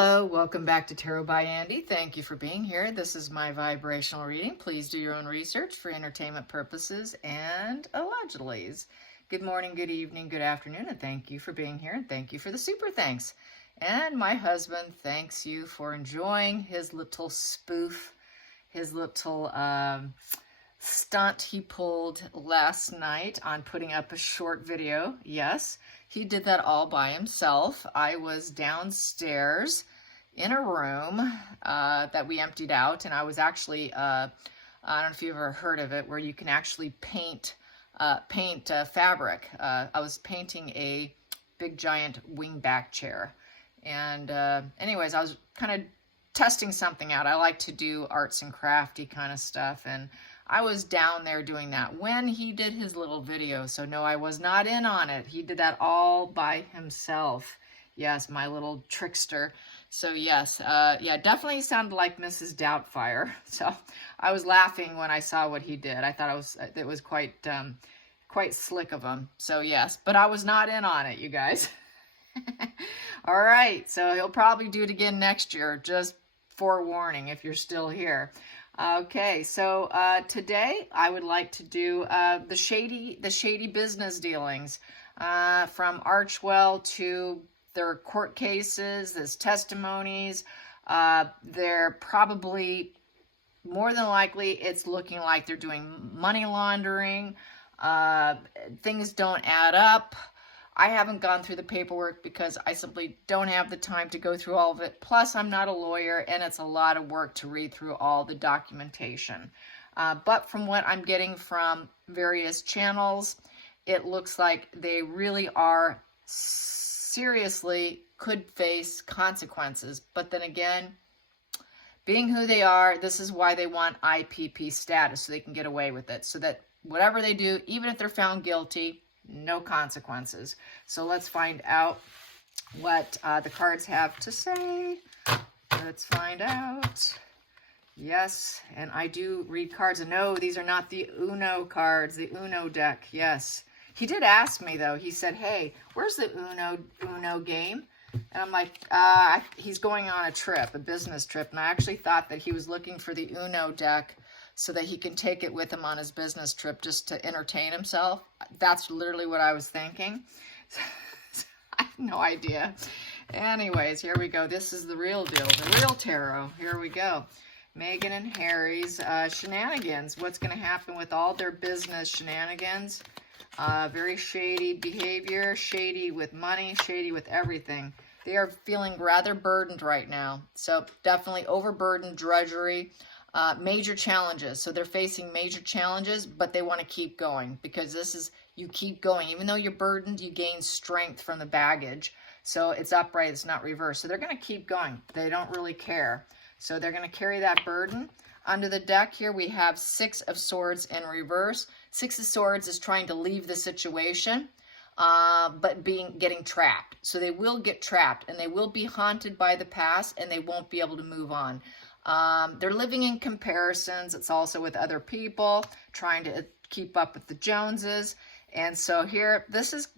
Hello, welcome back to Tarot by Andy. Thank you for being here. This is my vibrational reading. Please do your own research for entertainment purposes and allegedly. Good morning, good evening, good afternoon, and thank you for being here, and thank you for the super thanks. And my husband thanks you for enjoying his little spoof, his little stunt he pulled last night on putting up a short video. Yes, he did that all by himself. I was downstairs in a room that we emptied out, and I was actually, I don't know if you've ever heard of it, where you can actually paint fabric. I was painting a big giant wingback chair. And anyways, I was kind of testing something out. I like to do arts and crafty kind of stuff, and I was down there doing that when he did his little video. So no, I was not in on it. He did that all by himself. Yes, my little trickster. So yes, yeah, definitely sounded like Mrs. Doubtfire. So I was laughing when I saw what he did. I thought it was quite slick of him. So yes, but I was not in on it, you guys. All right, so he'll probably do it again next year. Just forewarning if you're still here. Okay, so today I would like to do the shady business dealings from Archwell to their court cases, there's testimonies. They're probably, more than likely, it's looking like they're doing money laundering. Things don't add up. I haven't gone through the paperwork because I simply don't have the time to go through all of it. Plus, I'm not a lawyer, and it's a lot of work to read through all the documentation. But from what I'm getting from various channels, it looks like they really are seriously could face consequences. But then again, being who they are, this is why they want IPP status, so they can get away with it. So that whatever they do, even if they're found guilty, no consequences. So let's find out what the cards have to say. Let's find out. Yes, and I do read cards. And no, these are not the Uno cards, the Uno deck. Yes. He did ask me, though. He said, hey, where's the Uno game? And I'm like, he's going on a trip, a business trip. And I actually thought that he was looking for the Uno deck so that he can take it with him on his business trip just to entertain himself. That's literally what I was thinking. I have no idea. Anyways, here we go. This is the real deal, the real tarot. Here we go. Meghan and Harry's shenanigans. What's going to happen with all their business shenanigans? Very shady behavior, shady with money, shady with everything. They are feeling rather burdened right now. So definitely overburdened, drudgery. Major challenges. So they're facing major challenges, but they want to keep going because this is, you keep going. Even though you're burdened, you gain strength from the baggage. So it's upright, it's not reversed. So they're going to keep going. They don't really care. So they're going to carry that burden. Under the deck here, we have 6 of Swords in reverse. 6 of Swords is trying to leave the situation, but getting trapped. So they will get trapped, and they will be haunted by the past, and they won't be able to move on. They're living in comparisons. It's also with other people, trying to keep up with the Joneses. And so here, this is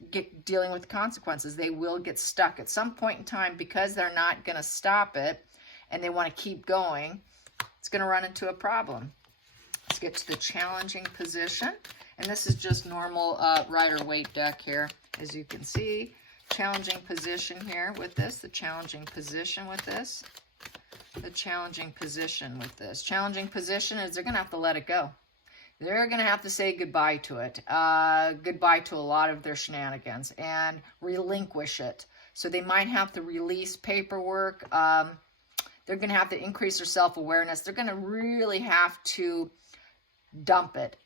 dealing with consequences. They will get stuck at some point in time because they're not going to stop it and they want to keep going. It's going to run into a problem. Let's get to the challenging position. And this is just normal Rider-Waite deck here, as you can see. Challenging position here with this, the challenging position with this. The challenging position with this. Challenging position is they're going to have to let it go. They're going to have to say goodbye to it. Goodbye to a lot of their shenanigans and relinquish it. So they might have to release paperwork. They're going to have to increase their self-awareness. They're going to really have to dump it.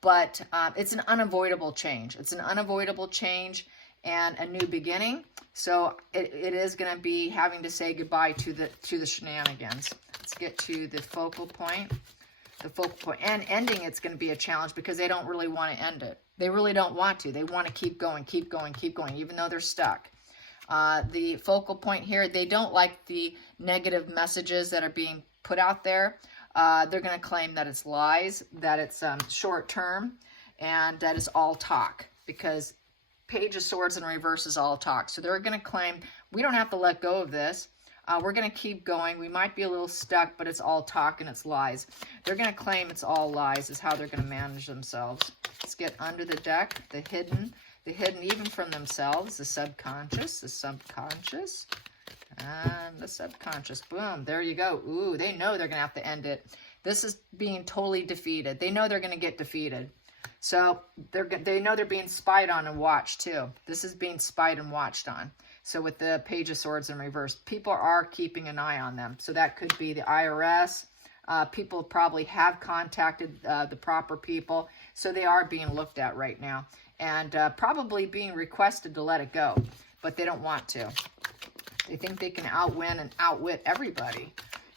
But it's an unavoidable change. It's an unavoidable change and a new beginning. So it is going to be having to say goodbye to the shenanigans. Let's get to the focal point. The focal point. And ending, it's going to be a challenge because they don't really want to end it. They really don't want to. They want to keep going, keep going, keep going, even though they're stuck. The focal point here, they don't like the negative messages that are being put out there. They're going to claim that it's lies, that it's short term, and that it's all talk because Page of Swords in reverse is all talk. So they're going to claim, we don't have to let go of this. We're going to keep going. We might be a little stuck, but it's all talk and it's lies. They're going to claim it's all lies is how they're going to manage themselves. Let's get under the deck, the hidden even from themselves, the subconscious, and the subconscious. Boom, there you go. Ooh, they know they're going to have to end it. This is being totally defeated. They know they're going to get defeated. So they know they're being spied on and watched too. This is being spied and watched on. So with the Page of Swords in reverse, people are keeping an eye on them. So that could be the IRS. People probably have contacted the proper people. So they are being looked at right now. And probably being requested to let it go. But they don't want to. They think they can outwin and outwit everybody.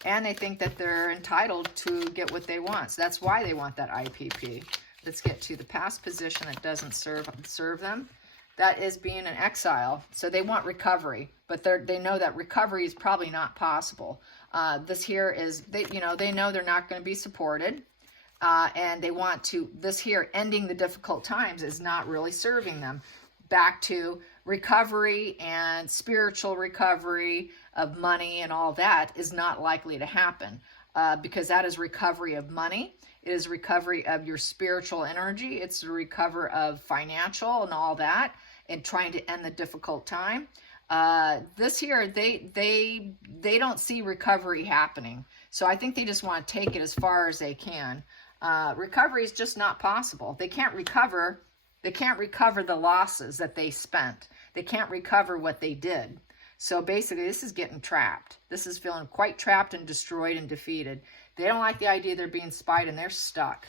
And they think that they're entitled to get what they want. So that's why they want that IPP. Let's get to the past position that doesn't serve them. That is being an exile. So they want recovery, but they know that recovery is probably not possible. This here is, they know they're not going to be supported. And they want to, this here, ending the difficult times is not really serving them. Back to recovery and spiritual recovery of money and all that is not likely to happen because that is recovery of money. It is recovery of your spiritual energy. It's the recover of financial and all that and trying to end the difficult time. This here, they don't see recovery happening. So I think they just want to take it as far as they can. Recovery is just not possible. They can't recover the losses that they spent. They can't recover what they did. So basically, this is getting trapped. This is feeling quite trapped and destroyed and defeated. They don't like the idea they're being spied and they're stuck.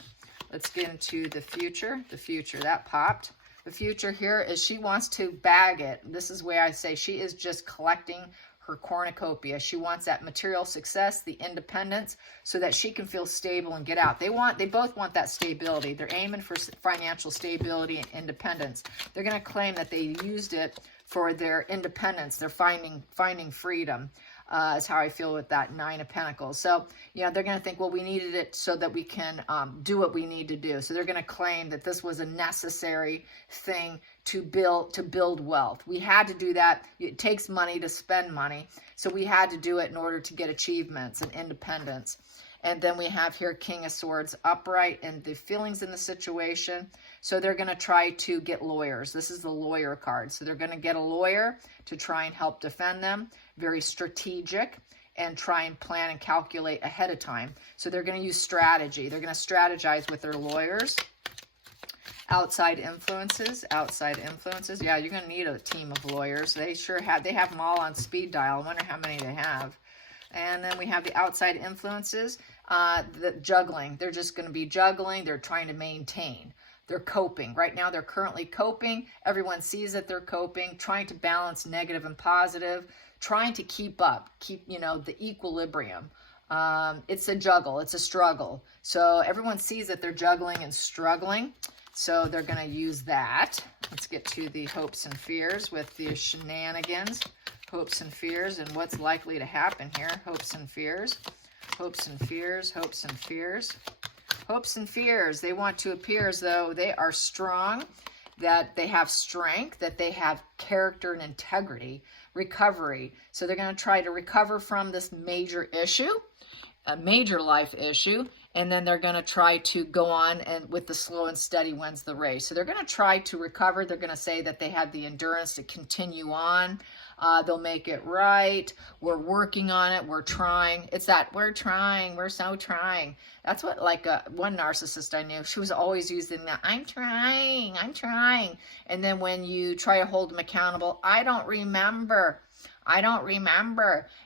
Let's get into the future. The future, that popped. The future here is she wants to bag it. This is where I say she is just collecting her cornucopia. She wants that material success, the independence, so that she can feel stable and get out. They both want that stability. They're aiming for financial stability and independence. They're going to claim that they used it for their independence. They're finding freedom. Is how I feel with that Nine of Pentacles. So, they're going to think, well, we needed it so that we can do what we need to do. So they're going to claim that this was a necessary thing to build wealth. We had to do that. It takes money to spend money. So we had to do it in order to get achievements and independence. And then we have here King of Swords upright and the feelings in the situation. So they're going to try to get lawyers. This is the lawyer card. So they're going to get a lawyer to try and help defend them. Very strategic and try and plan and calculate ahead of time. So they're going to use strategy. They're going to strategize with their lawyers. Outside influences. Yeah, you're going to need a team of lawyers. They have them all on speed dial. I wonder how many they have. And then we have the outside influences, the juggling. They're just going to be juggling. They're trying to maintain. They're coping. Right now, they're currently coping. Everyone sees that they're coping, trying to balance negative and positive, trying to keep up, the equilibrium. It's a juggle. It's a struggle. So everyone sees that they're juggling and struggling. So they're going to use that. Let's get to the hopes and fears with the shenanigans. Hopes and fears and what's likely to happen here. Hopes and fears. Hopes and fears. Hopes and fears. Hopes and fears. They want to appear as though they are strong, that they have strength, that they have character and integrity. Recovery. So they're going to try to recover from this major issue, a major life issue, and then they're going to try to go on and with the slow and steady wins the race. So they're going to try to recover. They're going to say that they have the endurance to continue on. They'll make it right. We're working on it. We're trying. It's that we're trying. We're so trying. That's what one narcissist I knew, she was always using that, I'm trying. And then when you try to hold them accountable, I don't remember.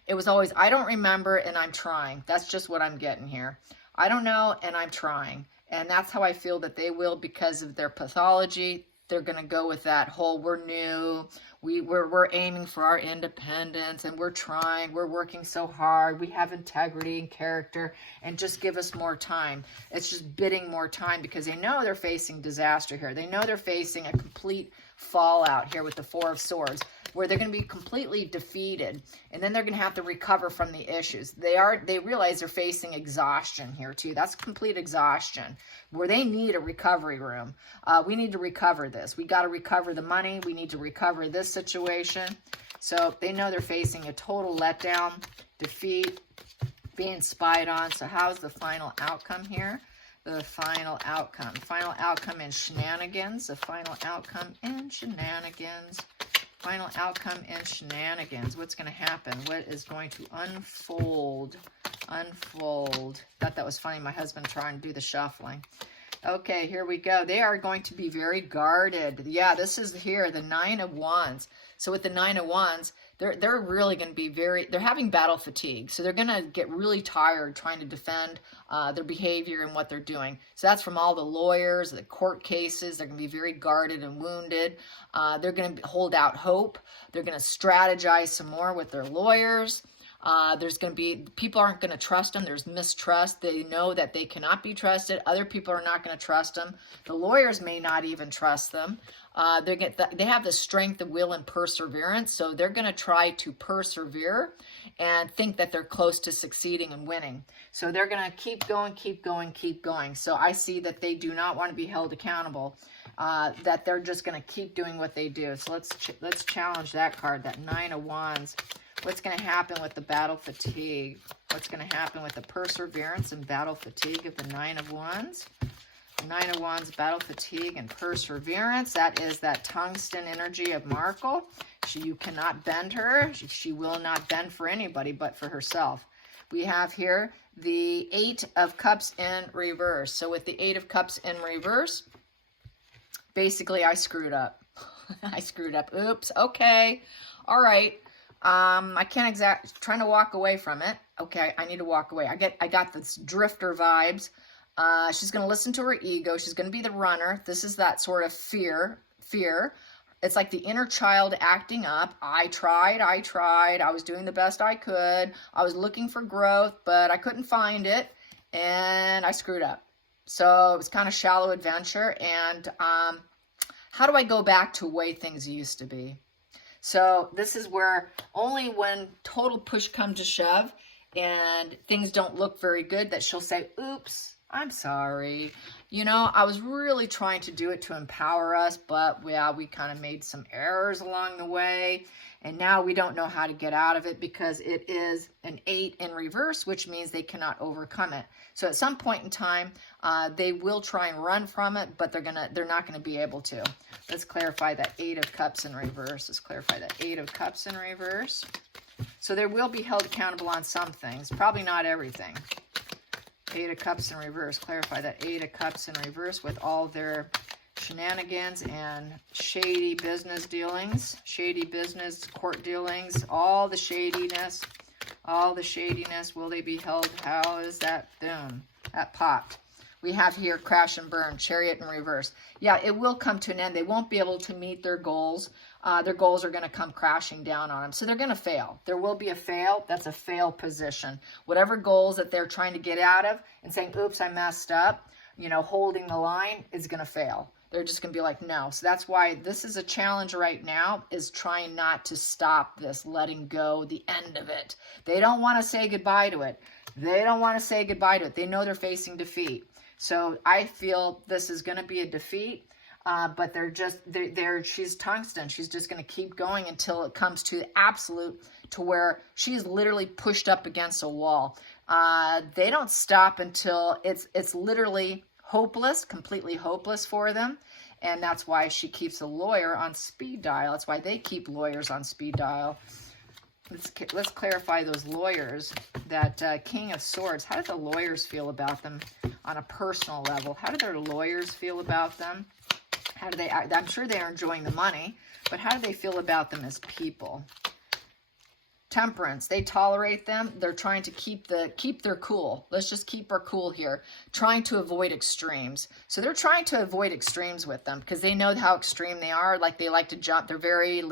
It was always, I don't remember and I'm trying. That's just what I'm getting here. I don't know and I'm trying. And that's how I feel that they will because of their pathology. They're going to go with that whole, we're new, we're aiming for our independence and we're trying, we're working so hard, we have integrity and character, and just give us more time. It's just bidding more time because they know they're facing disaster here. They know they're facing a complete fallout here with the Four of Swords. where they're going to be completely defeated, and then they're going to have to recover from the issues. They realize they're facing exhaustion here too. That's complete exhaustion, where they need a recovery room. We need to recover this. We got to recover the money. We need to recover this situation. So they know they're facing a total letdown, defeat, being spied on. So how's the final outcome here? The final outcome. Final outcome in shenanigans. The final outcome in shenanigans. Final outcome in shenanigans. What's going to happen? What is going to unfold? Unfold. Thought that was funny. My husband trying to do the shuffling. Okay, here we go. They are going to be very guarded. Yeah, this is here, the 9 of Wands. So with the 9 of Wands, they're really going to be they're having battle fatigue. So they're going to get really tired trying to defend their behavior and what they're doing. So that's from all the lawyers, the court cases. They're going to be very guarded and wounded. They're going to hold out hope. They're going to strategize some more with their lawyers. There's going to be, people aren't going to trust them. There's mistrust. They know that they cannot be trusted. Other people are not going to trust them. The lawyers may not even trust them. They have the strength of will and perseverance. So they're going to try to persevere and think that they're close to succeeding and winning. So they're going to keep going, keep going, keep going. So I see that they do not want to be held accountable, that they're just going to keep doing what they do. So let's challenge that card, that 9 of Wands. What's going to happen with the battle fatigue? What's going to happen with the perseverance and battle fatigue of the 9 of Wands? 9 of Wands, battle fatigue and perseverance. That is that tungsten energy of Markle. You cannot bend her. She will not bend for anybody but for herself. We have here the 8 of Cups in reverse. So with the 8 of Cups in reverse, basically I screwed up. I screwed up. Oops. Okay. All right. I can't trying to walk away from it. Okay, I need to walk away. I got this drifter vibes. She's going to listen to her ego. She's going to be the runner. This is that sort of fear. It's like the inner child acting up. I tried. I was doing the best I could. I was looking for growth, but I couldn't find it, and I screwed up. So it was kind of shallow adventure, and how do I go back to the way things used to be? So this is where only when total push comes to shove and things don't look very good that she'll say, oops, I'm sorry. You know, I was really trying to do it to empower us, but yeah, we kind of made some errors along the way. And now we don't know how to get out of it because it is an 8 in reverse, which means they cannot overcome it. So at some point in time, they will try and run from it, but they're not gonna be able to. Let's clarify that 8 of Cups in reverse. Let's clarify that 8 of Cups in reverse. So they will be held accountable on some things, probably not everything. 8 of Cups in reverse. Clarify that 8 of Cups in reverse with all their shenanigans and shady business dealings, shady business court dealings, all the shadiness, will they be held? How is that? Boom, that popped. We have here crash and burn, Chariot in reverse. Yeah, it will come to an end. They won't be able to meet their goals. Their goals are going to come crashing down on them. So they're going to fail. There will be a fail. That's a fail position. Whatever goals that they're trying to get out of and saying, oops, I messed up, you know, holding the line is going to fail. They're just going to be like, no. So that's why this is a challenge right now, is trying not to stop this, letting go the end of it. They don't want to say goodbye to it. They don't want to say goodbye to it. They know they're facing defeat. So I feel this is going to be a defeat, but she's tungsten. She's just going to keep going until it comes to the absolute, to where she's literally pushed up against a wall. They don't stop until it's literally hopeless, completely hopeless for them. And that's why she keeps a lawyer on speed dial. That's why they keep lawyers on speed dial. Let's clarify those lawyers. That King of Swords, how do the lawyers feel about them on a personal level? How do their lawyers feel about them? How do they act? I'm sure they are enjoying the money, but how do they feel about them as people? Temperance, they tolerate them. They're trying to keep their cool. Let's just keep our cool here. Trying to avoid extremes. So they're trying to avoid extremes with them because they know how extreme they are. Like, they like to jump. They're very,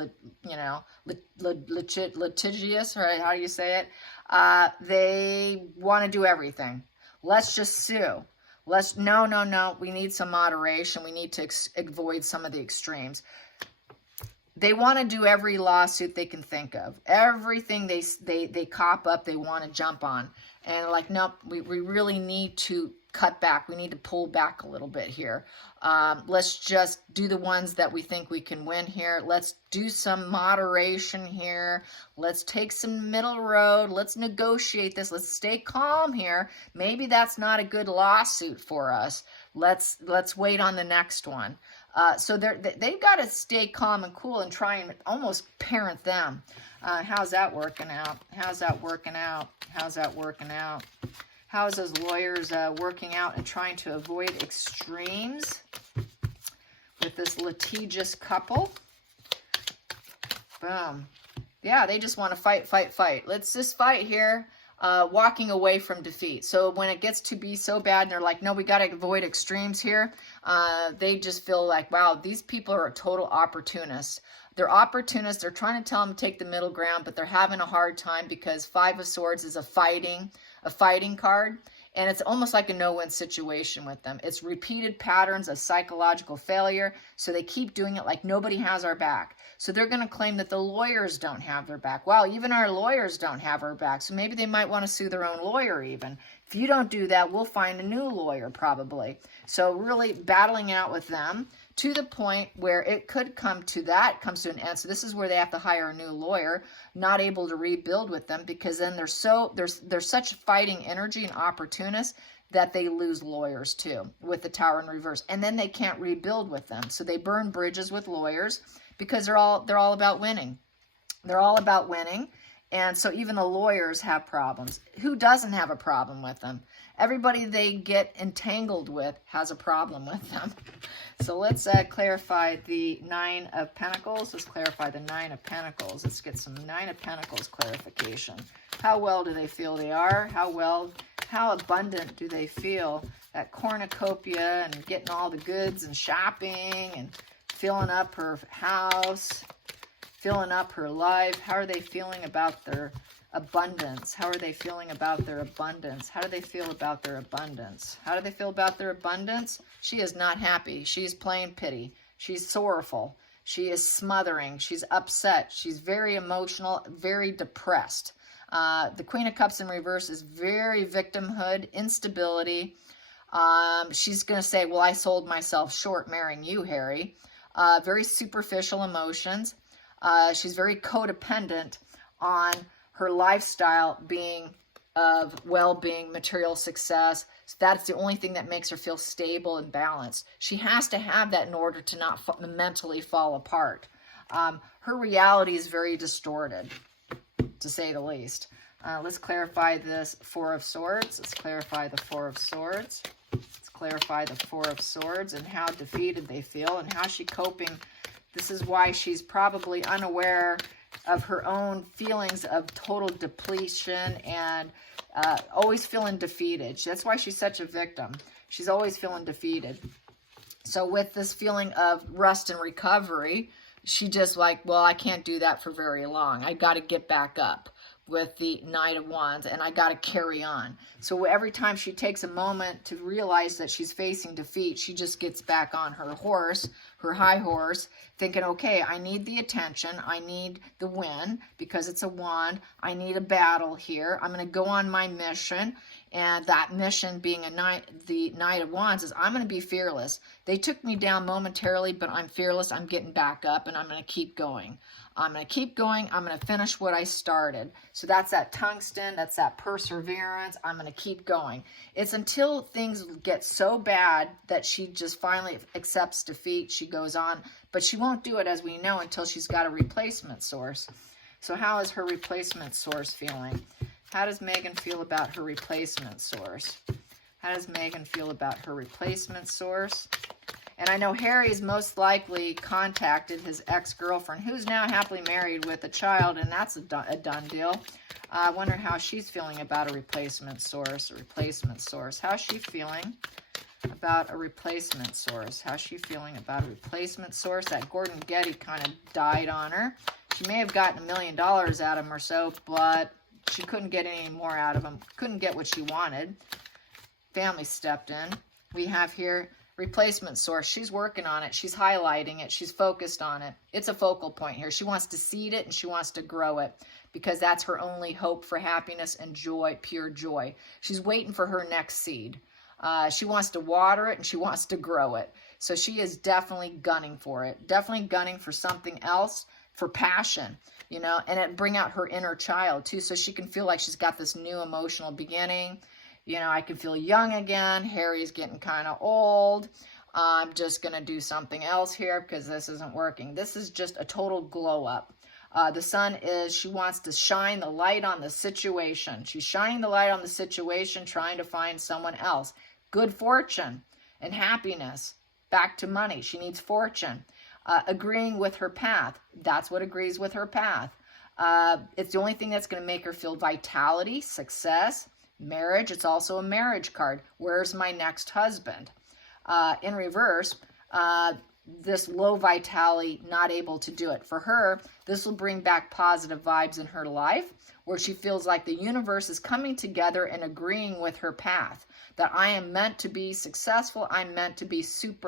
litigious, right? How do you say it? They want to do everything. Let's just sue. No. We need some moderation. We need to avoid some of the extremes. They want to do every lawsuit they can think of. Everything they cop up, they want to jump on. And like, nope, we really need to cut back. We need to pull back a little bit here. Let's just do the ones that we think we can win here. Let's do some moderation here. Let's take some middle road. Let's negotiate this. Let's stay calm here. Maybe that's not a good lawsuit for us. Let's wait on the next one. So they've got to stay calm and cool and try and almost parent them. How's that working out? How's that working out? How's that working out? How is those lawyers working out and trying to avoid extremes with this litigious couple? Boom. Yeah, they just want to fight, fight, fight. Let's just fight here. Walking away from defeat. So when it gets to be so bad and they're like, no, we got to avoid extremes here, they just feel like, wow, these people are total opportunists. They're opportunists. They're trying to tell them to take the middle ground, but they're having a hard time because Five of Swords is a fighting card. And it's almost like a no-win situation with them. It's repeated patterns of psychological failure. So they keep doing it like nobody has our back. So they're going to claim that the lawyers don't have their back. Wow, even our lawyers don't have our back. So maybe they might want to sue their own lawyer even. If you don't do that, we'll find a new lawyer probably. So really battling out with them to the point where it could come to that, comes to an end. So this is where they have to hire a new lawyer, not able to rebuild with them because then they're such fighting energy and opportunists that they lose lawyers too with the Tower in reverse. And then they can't rebuild with them. So they burn bridges with lawyers because they're all about winning. They're all about winning. And so even the lawyers have problems. Who doesn't have a problem with them? Everybody they get entangled with has a problem with them. So let's clarify the Nine of Pentacles. Let's clarify the Nine of Pentacles. Let's get some Nine of Pentacles clarification. How well do they feel they are? How abundant do they feel? That cornucopia and getting all the goods and shopping and filling up her house, filling up her life. How are they feeling about their abundance? How are they feeling about their abundance? How do they feel about their abundance? How do they feel about their abundance? She is not happy. She's playing pity. She's sorrowful. She is smothering. She's upset. She's very emotional, very depressed. The Queen of Cups in reverse is very victimhood, instability. She's going to say, well, I sold myself short marrying you, Harry. Very superficial emotions. She's very codependent on her lifestyle being of well-being, material success. So that's the only thing that makes her feel stable and balanced. She has to have that in order to not mentally fall apart. Her reality is very distorted, to say the least. Let's clarify this Four of Swords. Let's clarify the Four of Swords. Let's clarify the Four of Swords and how defeated they feel and how she's coping. This is why she's probably unaware of her own feelings of total depletion and always feeling defeated. That's why she's such a victim. She's always feeling defeated. So with this feeling of rest and recovery, she just like, well, I can't do that for very long. I got to get back up with the Knight of Wands, and I got to carry on. So every time she takes a moment to realize that she's facing defeat, she just gets back on her horse, her high horse, thinking, okay, I need the attention. I need the win because it's a wand. I need a battle here. I'm going to go on my mission. And that mission being the Knight of Wands is I'm going to be fearless. They took me down momentarily, but I'm fearless. I'm getting back up and I'm going to keep going. I'm going to keep going. I'm going to finish what I started. So that's that tungsten. That's that perseverance. I'm going to keep going. It's until things get so bad that she just finally accepts defeat. She goes on, but she won't do it, as we know, until she's got a replacement source. So how is her replacement source feeling? How does Megan feel about her replacement source? How does Megan feel about her replacement source? And I know Harry's most likely contacted his ex-girlfriend, who's now happily married with a child, and that's a done deal. I wonder how she's feeling about a replacement source. How's she feeling about a replacement source? How's she feeling about a replacement source? That Gordon Getty kind of died on her. She may have gotten $1 million out of him or so, but she couldn't get any more out of him. Couldn't get what she wanted. Family stepped in. We have here replacement source. She's working on it. She's highlighting it. She's focused on it. It's a focal point here. She wants to seed it and she wants to grow it because that's her only hope for happiness and joy, pure joy. She's waiting for her next seed. She wants to water it and she wants to grow it. So she is definitely gunning for it. Definitely gunning for something else, for passion, you know, and it bring out her inner child too. So she can feel like she's got this new emotional beginning. You know, I can feel young again. Harry's getting kind of old. I'm just going to do something else here because this isn't working. This is just a total glow up. The sun is, she wants to shine the light on the situation. She's shining the light on the situation, trying to find someone else. Good fortune and happiness. Back to money. She needs fortune. Agreeing with her path. That's what agrees with her path. It's the only thing that's going to make her feel vitality, success, marriage. It's also a marriage card. Where's my next husband? In reverse, this low vitality, not able to do it. For her, this will bring back positive vibes in her life where she feels like the universe is coming together and agreeing with her path. That I am meant to be successful. I'm meant to be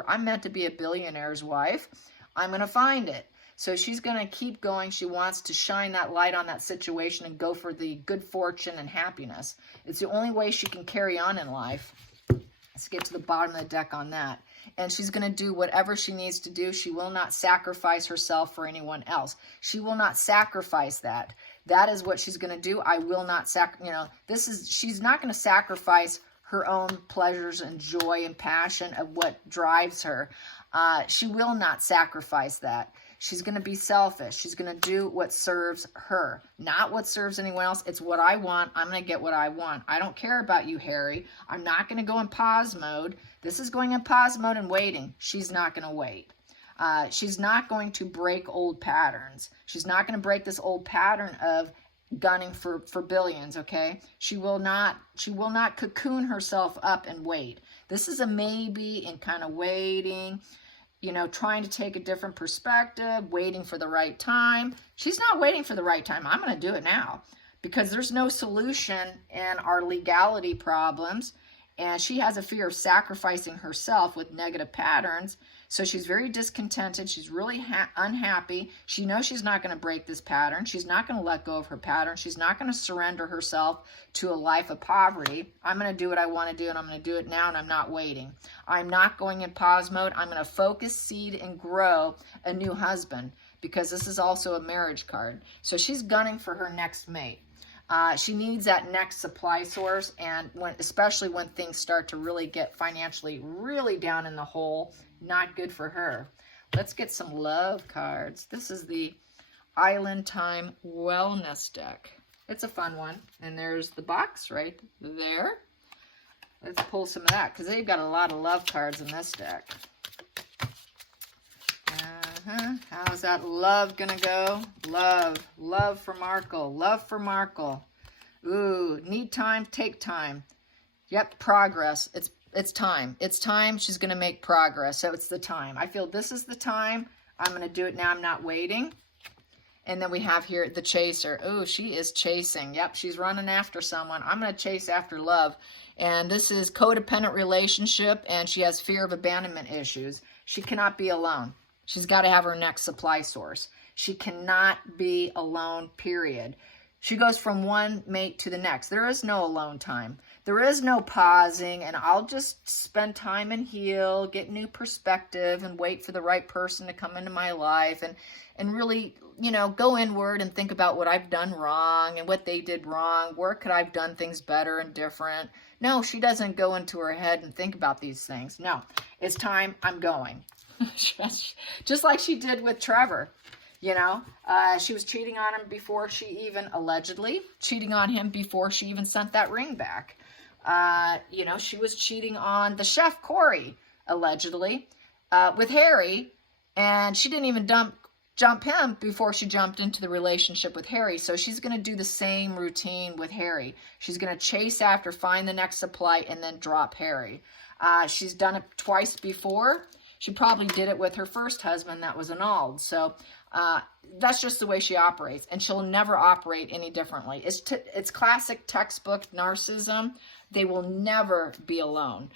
I'm meant to be a billionaire's wife. I'm going to find it. So she's going to keep going. She wants to shine that light on that situation and go for the good fortune and happiness. It's the only way she can carry on in life. Let's get to the bottom of the deck on that. And she's going to do whatever she needs to do. She will not sacrifice herself for anyone else. She will not sacrifice that. That is what she's going to do. I will not she's not going to sacrifice her own pleasures and joy and passion of what drives her. She will not sacrifice that. She's going to be selfish. She's going to do what serves her, not what serves anyone else. It's what I want. I'm going to get what I want. I don't care about you, Harry. I'm not going to go in pause mode. This is going in pause mode and waiting. She's not going to wait. She's not going to break old patterns. She's not going to break this old pattern of gunning for billions, okay? She will not cocoon herself up and wait. This is a maybe and kind of waiting, you know, trying to take a different perspective, waiting for the right time. She's not waiting for the right time. I'm going to do it now because there's no solution in our legality problems. And she has a fear of sacrificing herself with negative patterns. So she's very discontented. She's really unhappy. She knows she's not going to break this pattern. She's not going to let go of her pattern. She's not going to surrender herself to a life of poverty. I'm going to do what I want to do, and I'm going to do it now, and I'm not waiting. I'm not going in pause mode. I'm going to focus, seed, and grow a new husband because this is also a marriage card. So she's gunning for her next mate. She needs that next supply source, and especially when things start to really get financially really down in the hole, not good for her. Let's get some love cards. This is the Island Time Wellness deck. It's a fun one, and there's the box right there. Let's pull some of that because they've got a lot of love cards in this deck. How's that love gonna go? Love for Markle, love for Markle. Ooh, need time, take time. Yep, progress. It's time. It's time. She's gonna make progress. So it's the time. I feel this is the time. I'm gonna do it now. I'm not waiting. And then we have here the chaser. Oh, she is chasing. Yep, she's running after someone. I'm gonna chase after love. And this is codependent relationship, and she has fear of abandonment issues. She cannot be alone. She's got to have her next supply source. She cannot be alone, period. She goes from one mate to the next. There is no alone time. There is no pausing, and I'll just spend time and heal, get new perspective, and wait for the right person to come into my life, and really, you know, go inward and think about what I've done wrong and what they did wrong. Where could I have done things better and different? No, she doesn't go into her head and think about these things. No, it's time. I'm going. Just like she did with Trevor, you know, she was cheating on him before she even allegedly cheating on him before she even sent that ring back. You know, she was cheating on the chef Corey allegedly with Harry, and she didn't even jump him before she jumped into the relationship with Harry. So she's going to do the same routine with Harry. She's going to chase after, find the next supply, and then drop Harry. She's done it twice before. She probably did it with her first husband that was annulled. So that's just the way she operates, and she'll never operate any differently. It's classic textbook narcissism. They will never be alone.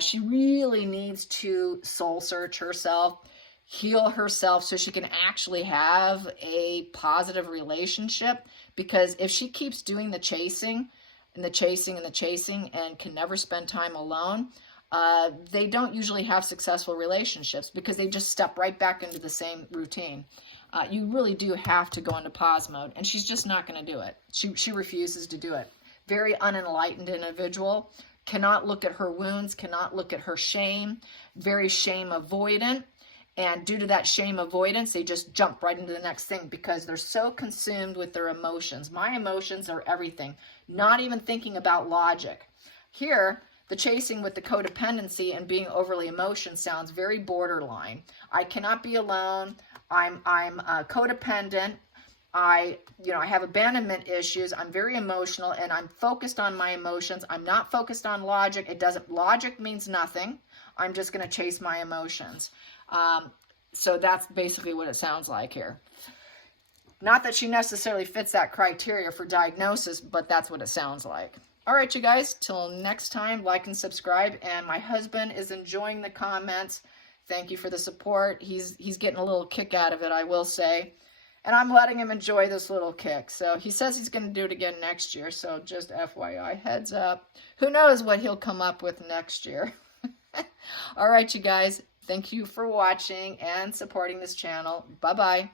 She really needs to soul search herself, heal herself so she can actually have a positive relationship, because if she keeps doing the chasing and the chasing and the chasing and can never spend time alone, they don't usually have successful relationships because they just step right back into the same routine. You really do have to go into pause mode, and she's just not going to do it. She refuses to do it. Very unenlightened individual, cannot look at her wounds, cannot look at her shame, very shame avoidant. And due to that shame avoidance, they just jump right into the next thing because they're so consumed with their emotions. My emotions are everything, not even thinking about logic. Here, the chasing with the codependency and being overly emotional sounds very borderline. I cannot be alone. I'm codependent. I have abandonment issues. I'm very emotional, and I'm focused on my emotions. I'm not focused on logic. Logic means nothing. I'm just going to chase my emotions. So that's basically what it sounds like here. Not that she necessarily fits that criteria for diagnosis, but that's what it sounds like. All right, you guys, till next time, like and subscribe. And my husband is enjoying the comments. Thank you for the support. He's getting a little kick out of it, I will say. And I'm letting him enjoy this little kick. So he says he's going to do it again next year. So just FYI, heads up. Who knows what he'll come up with next year. All right, you guys. Thank you for watching and supporting this channel. Bye-bye.